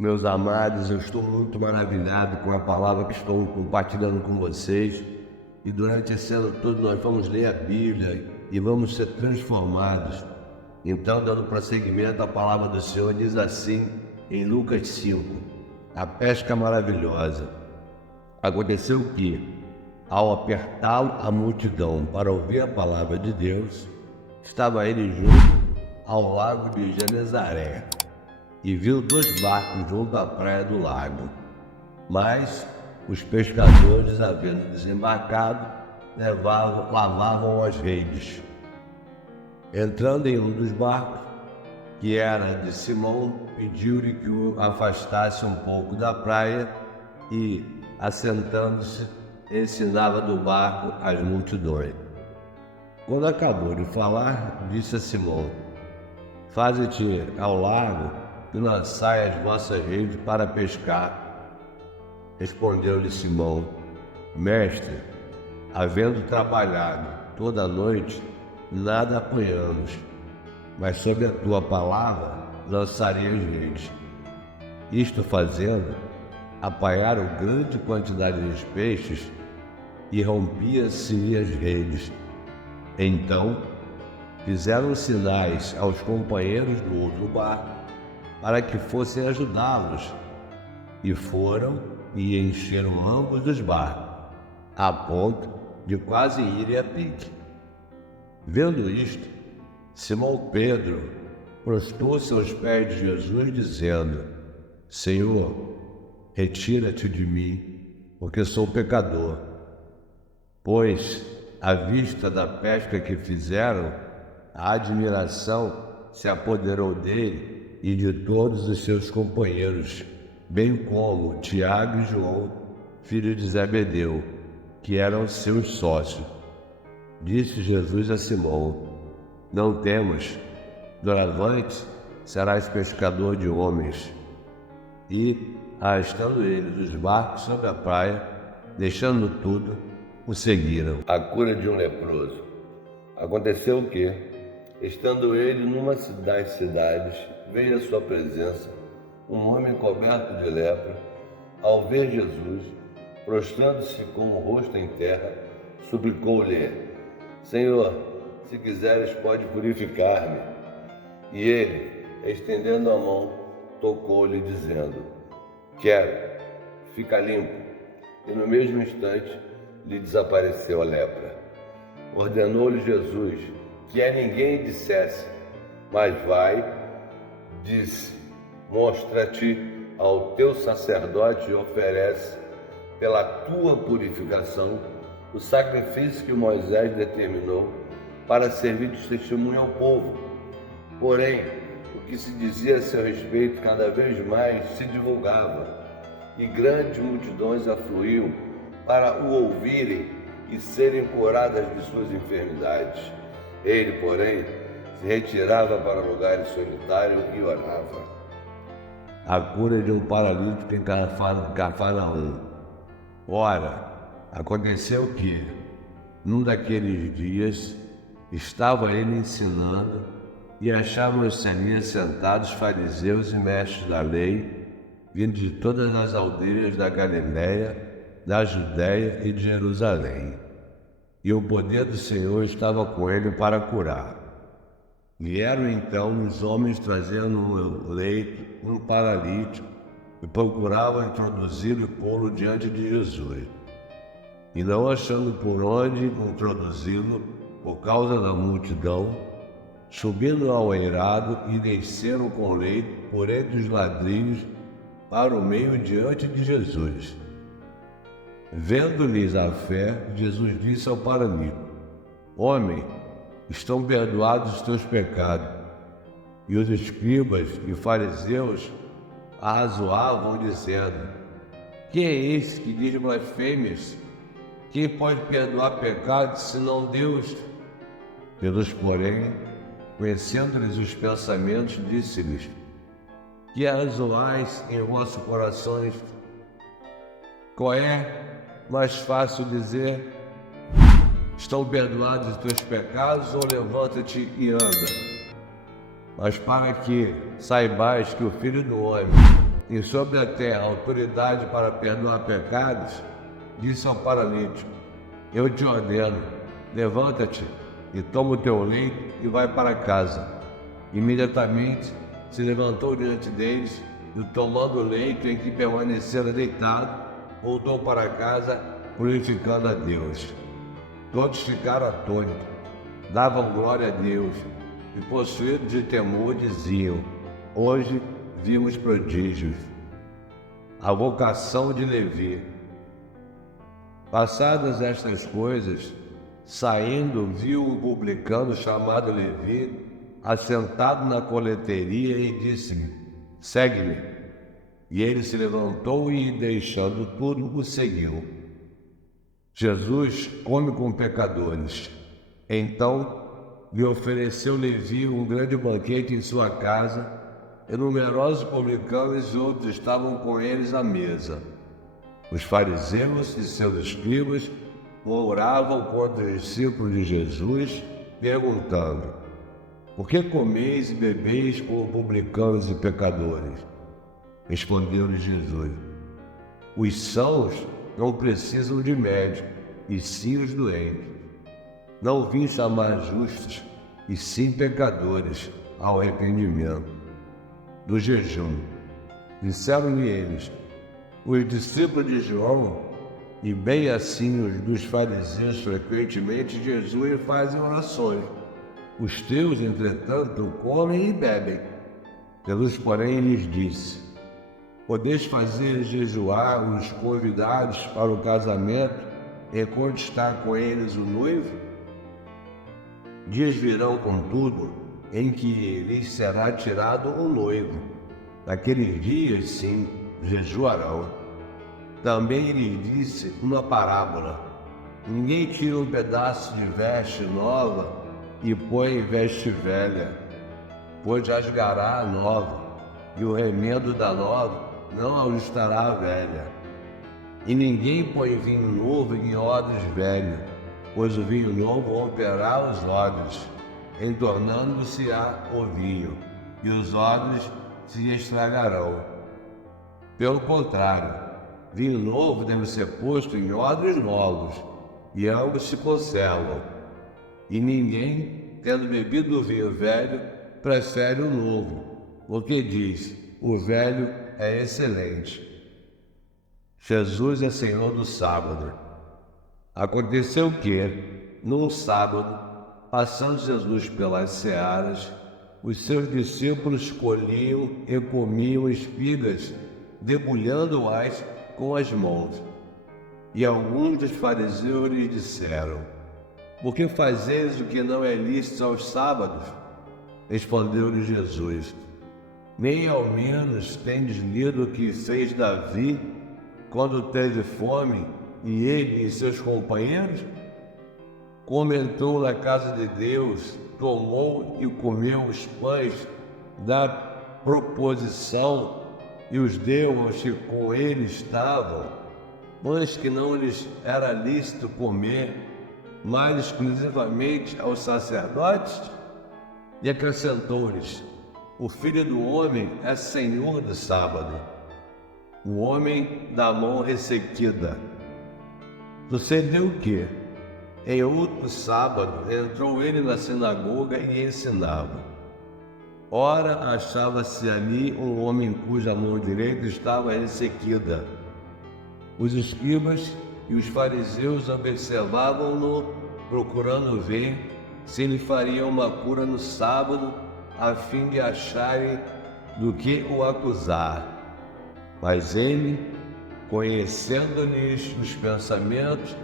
Meus amados, eu estou muito maravilhado com a palavra que estou compartilhando com vocês. E durante esse ano todo nós vamos ler a Bíblia e vamos ser transformados. Então, dando prosseguimento, a palavra do Senhor diz assim em Lucas 5, a pesca maravilhosa. Aconteceu que, ao apertá-lo a multidão para ouvir a palavra de Deus, estava ele junto ao lago de Genezaré e viu 2 barcos junto à praia do lago. Mas os pescadores, havendo desembarcado, lavavam as redes. Entrando em um dos barcos, que era de Simão, pediu-lhe que o afastasse um pouco da praia e, assentando-se, ensinava do barco as multidões. Quando acabou de falar, disse a Simão: Faze-te ao lago e lançai as vossas redes para pescar. Respondeu-lhe Simão: Mestre, havendo trabalhado toda a noite, nada apanhamos, mas sob a tua palavra lançarei as redes. Isto fazendo, apanharam grande quantidade de peixes e rompia-se as redes. Então fizeram sinais aos companheiros do outro barco para que fossem ajudá-los, e foram e encheram ambos os barcos, a ponto de quase irem a pique. Vendo isto, Simão Pedro prostrou-se aos pés de Jesus, dizendo: Senhor, retira-te de mim, porque sou pecador. Pois, à vista da pesca que fizeram, a admiração se apoderou dele e de todos os seus companheiros, bem como Tiago e João, filho de Zebedeu, que eram seus sócios. Disse Jesus a Simão: Não temas, doravante serás pescador de homens. E, arrastando eles os barcos sobre a praia, deixando tudo, o seguiram. A cura de um leproso. Aconteceu que, estando ele numa das cidades, veio à sua presença um homem coberto de lepra. Ao ver Jesus, prostrando-se com o rosto em terra, suplicou-lhe: Senhor, se quiseres, pode purificar-me. E ele, estendendo a mão, tocou-lhe, dizendo: Quero, fica limpo. E no mesmo instante lhe desapareceu a lepra. Ordenou-lhe Jesus que a ninguém dissesse, mas vai, disse: Mostra-te ao teu sacerdote e oferece, pela tua purificação, o sacrifício que Moisés determinou para servir de testemunho ao povo. Porém, o que se dizia a seu respeito cada vez mais se divulgava, e grandes multidões afluíam para o ouvirem e serem curadas de suas enfermidades. Ele, porém, se retirava para lugares solitários e orava. A cura de um paralítico em Cafarnaum. Ora, aconteceu que, num daqueles dias, estava ele ensinando, e achavam-se ali assentados fariseus e mestres da lei, vindo de todas as aldeias da Galiléia, da Judéia e de Jerusalém. E o poder do Senhor estava com ele para curar. Vieram então os homens trazendo no leito um paralítico e procuravam introduzi-lo e pô-lo diante de Jesus. E não achando por onde introduzi-lo por causa da multidão, subindo ao eirado e desceram com o leito por entre os ladrilhos para o meio diante de Jesus. Vendo-lhes a fé, Jesus disse ao paralítico: Homem, estão perdoados os teus pecados. E os escribas e fariseus arrazoavam, dizendo: Que é esse que diz blasfêmias? Quem pode perdoar pecados, senão Deus? Jesus, porém, conhecendo-lhes os pensamentos, disse-lhes: Que arrazoais em vossos corações? Qual é mais fácil dizer: Estão perdoados os teus pecados, ou levanta-te e anda? mas para que saibais que o Filho do Homem tem sobre a terra autoridade para perdoar pecados, disse ao paralítico: eu te ordeno, levanta-te e toma o teu leito e vai para casa. Imediatamente se levantou diante deles e, tomando o leito em que permanecera deitado, voltou para casa, glorificando a Deus. Todos ficaram atônitos, davam glória a Deus e, possuídos de temor, diziam: hoje vimos prodígios. A vocação de Levi. Passadas estas coisas, saindo, viu um publicano chamado Levi assentado na coleteria e disse-lhe: segue-me. E ele se levantou e, deixando tudo, o seguiu. Jesus come com pecadores. Então lhe ofereceu Levi um grande banquete em sua casa, e numerosos publicanos e outros estavam com eles à mesa. Os fariseus e seus escribas murmuravam contra os discípulos de Jesus, perguntando: por que comeis e bebeis com publicanos e pecadores? Respondeu-lhe Jesus: os sãos não precisam de médico, e sim os doentes. Não vim chamar justos, e sim pecadores ao arrependimento. Do jejum. Disseram-lhe eles: os discípulos de João, e bem assim os dos fariseus, frequentemente jejuam e fazem orações. Os teus, entretanto, comem e bebem. Jesus, porém, lhes disse: podeis fazer jejuar os convidados para o casamento, enquanto está com eles o noivo? Dias virão, contudo, em que lhes será tirado o noivo. Naqueles dias, sim, jejuarão. Também lhes disse uma parábola: ninguém tira um pedaço de veste nova e põe em veste velha, pois rasgará a nova, e o remendo da nova não ajustará a velha. E ninguém põe vinho novo em odres velhos, pois o vinho novo romperá os odres, entornando-se-á o vinho, e os odres se estragarão. Pelo contrário, vinho novo deve ser posto em odres novos, e ambos se conservam. E ninguém, tendo bebido o vinho velho, prefere o novo, porque diz: o velho é excelente. Jesus é Senhor do sábado. Aconteceu que, num sábado, passando Jesus pelas searas, os seus discípulos colhiam e comiam espigas, debulhando-as com as mãos. E alguns dos fariseus lhes disseram: por que fazeis o que não é lícito aos sábados? Respondeu-lhe Jesus: nem ao menos tendes lido o que fez Davi quando teve fome, e ele e seus companheiros? Como entrou na casa de Deus, tomou e comeu os pães da proposição e os deu aos que com ele estavam, pães que não lhes era lícito comer, mas exclusivamente aos sacerdotes? E acrescentou-lhes: o Filho do Homem é Senhor do sábado. O homem da mão ressequida. Sucedeu que, em outro sábado, entrou ele na sinagoga e ensinava. Ora, achava-se ali um homem cuja mão direita estava ressequida. Os escribas e os fariseus observavam-no, procurando ver se ele faria uma cura no sábado, a fim de acharem do que o acusar. Mas ele, conhecendo-lhes os pensamentos,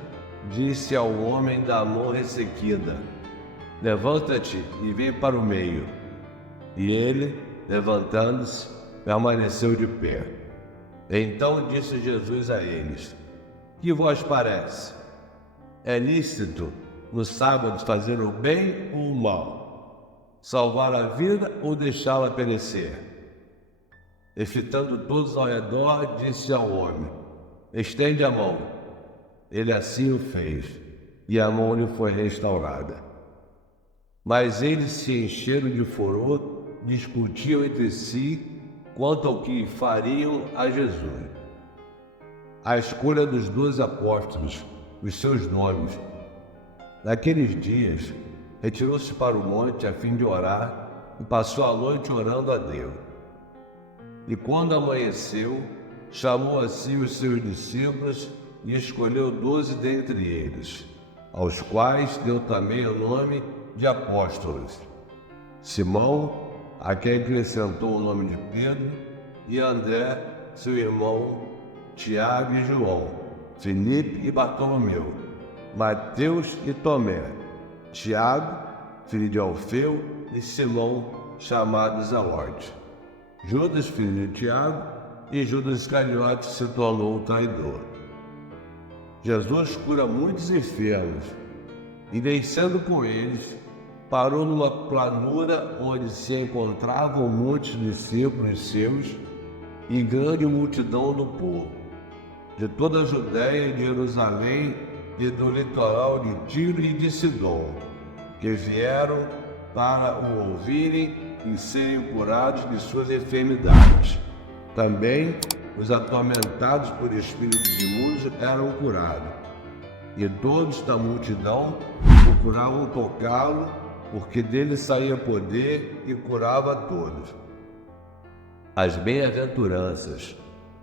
disse ao homem da mão ressequida: levanta-te e vem para o meio. E ele, levantando-se, permaneceu de pé. Então disse Jesus a eles: que vos parece? É lícito no sábado fazer o bem ou o mal? Salvar a vida ou deixá-la perecer? E fitando todos ao redor, disse ao homem: estende a mão. Ele assim o fez, e a mão lhe foi restaurada. Mas eles se encheram de furor, discutiam entre si quanto ao que fariam a Jesus. A escolha dos 12 apóstolos, os seus nomes. Naqueles dias, retirou-se para o monte a fim de orar e passou a noite orando a Deus. E quando amanheceu, chamou a si os seus discípulos e escolheu 12 dentre eles, aos quais deu também o nome de apóstolos: Simão, a quem acrescentou o nome de Pedro, e André, seu irmão, Tiago e João, Filipe e Bartolomeu, Mateus e Tomé, Tiago, filho de Alfeu, e Simão, chamado Zelote, Judas, filho de Tiago, e Judas Iscariote se tornou o traidor. Jesus cura muitos enfermos, e descendo com eles, parou numa planura onde se encontravam muitos discípulos seus e grande multidão do povo, de toda a Judéia e de Jerusalém e do litoral de Tiro e de Sidom, que vieram para o ouvirem e serem curados de suas enfermidades. Também os atormentados por espíritos imundos eram curados, e todos da multidão procuravam tocá-lo, porque dele saía poder e curava a todos. As bem-aventuranças.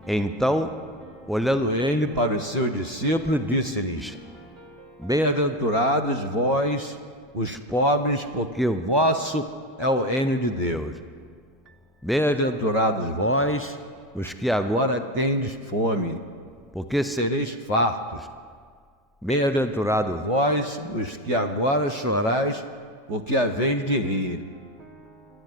Então, olhando ele para os seus discípulos, disse-lhes: Bem-aventurados vós, os pobres, porque o vosso é o reino de Deus. Bem-aventurados vós, os que agora tendes fome, porque sereis fartos. Bem-aventurados vós, os que agora chorais, porque haveis de rir.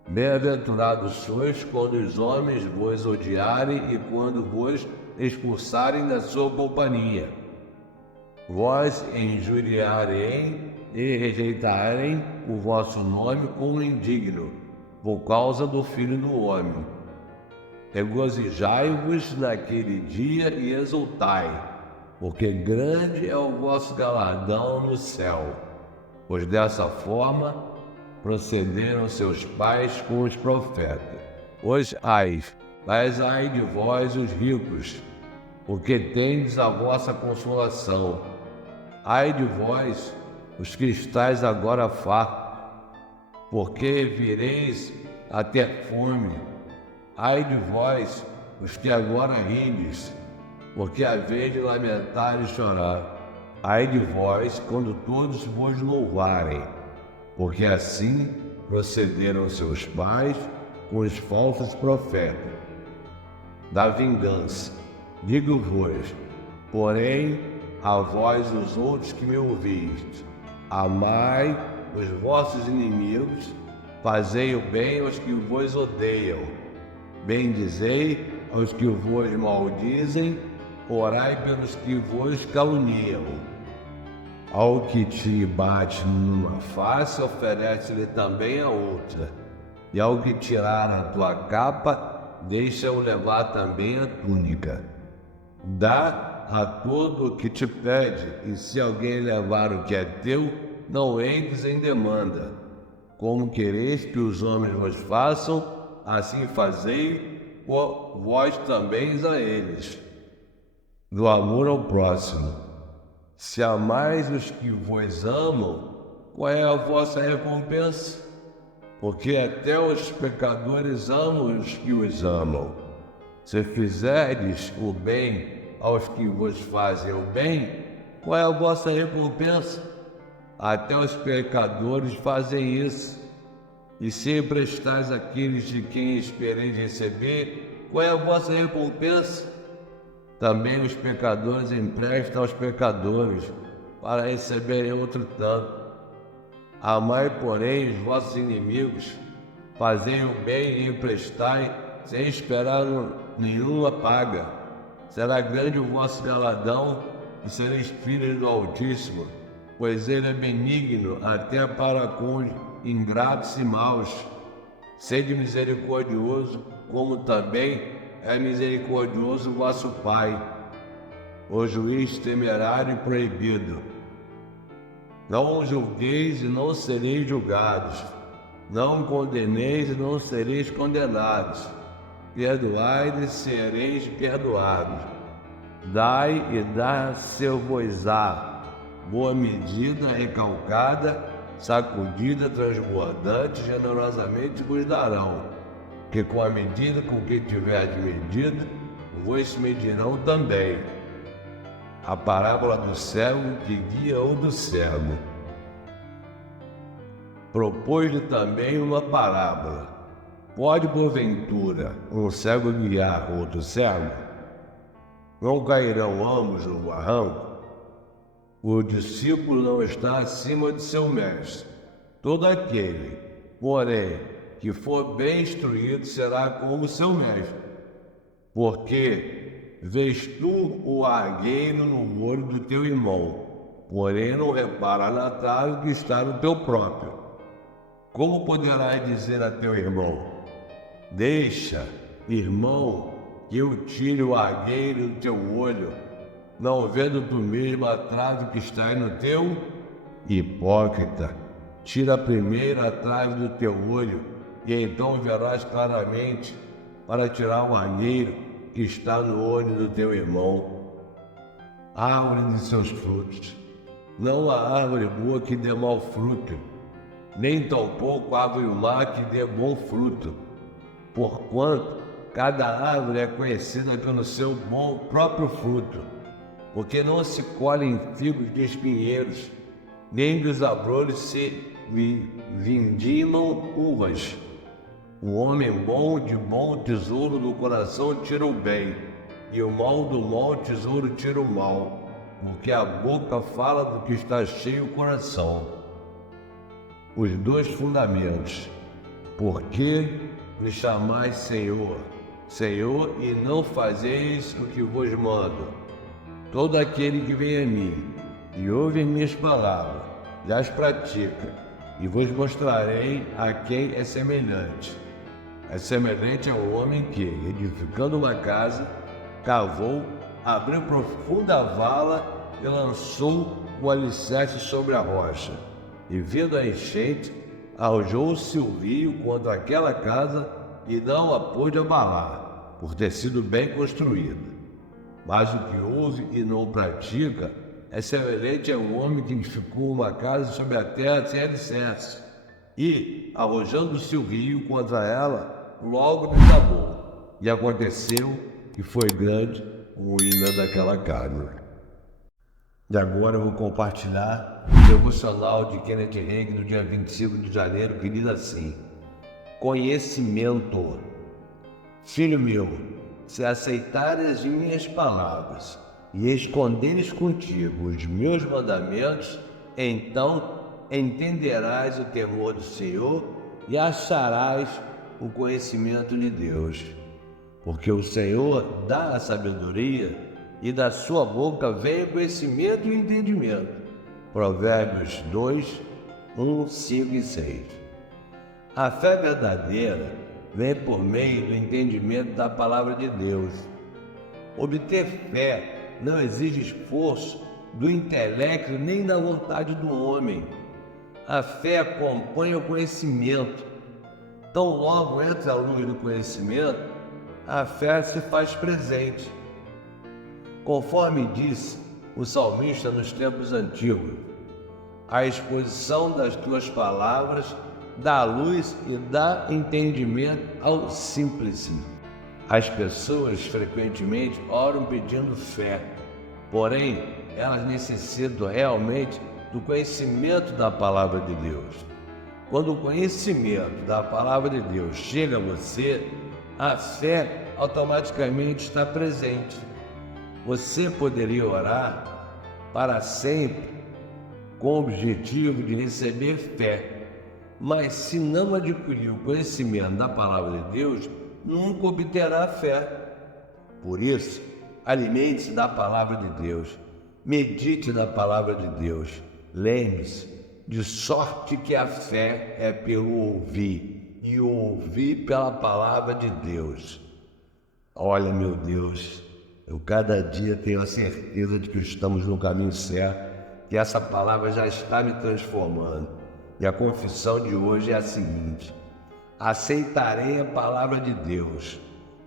Bem-aventurados sois quando os homens vos odiarem e quando vos expulsarem da sua companhia. Vós injuriarem e rejeitarem o vosso nome como indigno, por causa do Filho do Homem. Regozijai-vos naquele dia e exultai, porque grande é o vosso galardão no céu, pois dessa forma procederam seus pais com os profetas. Mas ai de vós os ricos, porque tendes a vossa consolação. Ai de vós, os que estáis agora fartos, porque vireis a ter fome. Ai de vós, os que agora rides, porque haveis de lamentar e chorar. Ai de vós, quando todos vos louvarem, porque assim procederam seus pais com os falsos profetas. Da vingança, digo-vos, porém, a vós os outros que me ouvistes, amai os vossos inimigos, fazei o bem aos que vos odeiam, bendizei aos que vos maldizem, orai pelos que vos caluniam. Ao que te bate numa face, oferece-lhe também a outra, e ao que tirar a tua capa, deixa-o levar também a túnica. Dá a todo o que te pede, e se alguém levar o que é teu, não entres em demanda. Como quereis que os homens vos façam, assim fazei vós também a eles. Do amor ao próximo. Se amais os que vos amam, qual é a vossa recompensa? Porque até os pecadores amam os que os amam. Se fizerdes o bem aos que vos fazem o bem, qual é a vossa recompensa? Até os pecadores fazem isso. E se emprestais àqueles de quem espereis receber, qual é a vossa recompensa? Também os pecadores emprestam aos pecadores, para receberem outro tanto. Amai, porém, os vossos inimigos, fazei o bem e emprestai, sem esperar nenhuma paga. Será grande o vosso galardão, e sereis filhos do Altíssimo, pois ele é benigno até para com os ingratos e maus. Sede misericordioso, como também é misericordioso o vosso Pai. O juiz temerário e proibido. Não julgueis e não sereis julgados. Não condeneis e não sereis condenados. Perdoai e sereis perdoados. Dai e dar-se-vos-á. Boa medida, recalcada, sacudida, transbordante, generosamente vos darão. Que com a medida com que tiverdes medido, vos medirão também. A parábola do cego que guia o do cego. Propôs-lhe também uma parábola. Pode, porventura, um cego guiar outro cego? Não cairão ambos no barranco? O discípulo não está acima de seu mestre. Todo aquele, porém, que for bem instruído será como seu mestre. Porque vês tu o argueiro no olho do teu irmão, porém não repara na trave que está no teu próprio. Como poderás dizer a teu irmão: deixa, irmão, que eu tire o argueiro do teu olho, não vendo tu mesmo a trave que está no teu? Hipócrita, tira primeiro a trave do teu olho, e então verás claramente para tirar o argueiro que está no olho do teu irmão. Árvore de seus frutos. Não há árvore boa que dê mau fruto, nem tampouco árvore má que dê bom fruto. Porquanto cada árvore é conhecida pelo seu bom próprio fruto, porque não se colhem figos de espinheiros, nem dos abrolhos se vindimam uvas. O homem bom de bom tesouro do coração tira o bem, e o mal do mau tesouro tira o mal, porque a boca fala do que está cheio o coração. Os dois fundamentos. Por que me chamais Senhor, Senhor, e não fazeis o que vos mando? Todo aquele que vem a mim e ouve minhas palavras, e as pratica, e vos mostrarei a quem é semelhante. É semelhante ao homem que, edificando uma casa, cavou, abriu profunda vala e lançou o alicerce sobre a rocha. E vindo a enchente, arrojou-se o rio contra aquela casa e não a pôde abalar, por ter sido bem construída. Mas o que ouve e não pratica é semelhante a um homem que edificou uma casa sobre a terra sem alicerce, e, arrojando-se o rio contra ela, logo desabou, e aconteceu que foi grande a ruína daquela casa. E agora eu vou compartilhar o devocional de Kenneth Hagin no dia 25 de janeiro, que diz assim: conhecimento. Filho meu, se aceitares as minhas palavras e esconderes contigo os meus mandamentos, então entenderás o temor do Senhor e acharás o conhecimento de Deus. Porque o Senhor dá a sabedoria e da sua boca vem o conhecimento e o entendimento. Provérbios 2, 1, 5 e 6. A fé verdadeira vem por meio do entendimento da palavra de Deus. Obter fé não exige esforço do intelecto nem da vontade do homem. A fé acompanha o conhecimento. Tão logo entra a luz do conhecimento, a fé se faz presente. Conforme disse o salmista nos tempos antigos: a exposição das tuas palavras dá luz e dá entendimento ao simples. As pessoas frequentemente oram pedindo fé, porém elas necessitam realmente do conhecimento da palavra de Deus. Quando o conhecimento da palavra de Deus chega a você, a fé automaticamente está presente. Você poderia orar para sempre com o objetivo de receber fé, mas se não adquirir o conhecimento da palavra de Deus, nunca obterá fé. Por isso, alimente-se da palavra de Deus, medite na palavra de Deus, lembre-se, de sorte que a fé é pelo ouvir, e o ouvir pela palavra de Deus. Olha, meu Deus, eu cada dia tenho a certeza de que estamos no caminho certo, que essa palavra já está me transformando. E a confissão de hoje é a seguinte: aceitarei a palavra de Deus,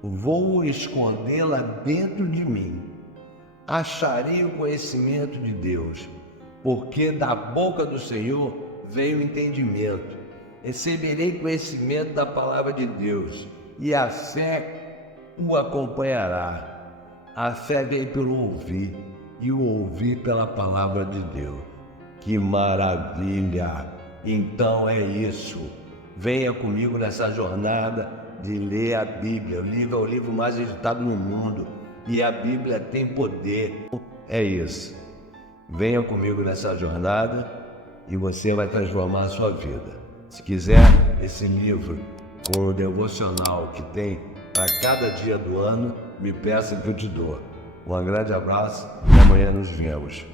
vou escondê-la dentro de mim. Acharei o conhecimento de Deus, porque da boca do Senhor veio o entendimento. Receberei conhecimento da palavra de Deus, e a fé o acompanhará. A fé vem pelo ouvir, e o ouvir pela palavra de Deus. Que maravilha! Então é isso. Venha comigo nessa jornada de ler a Bíblia. O livro é o livro mais editado no mundo, e a Bíblia tem poder. É isso. Venha comigo nessa jornada e você vai transformar a sua vida. Se quiser esse livro com o devocional que tem para cada dia do ano, me peça que eu te dou. Um grande abraço e amanhã nos vemos.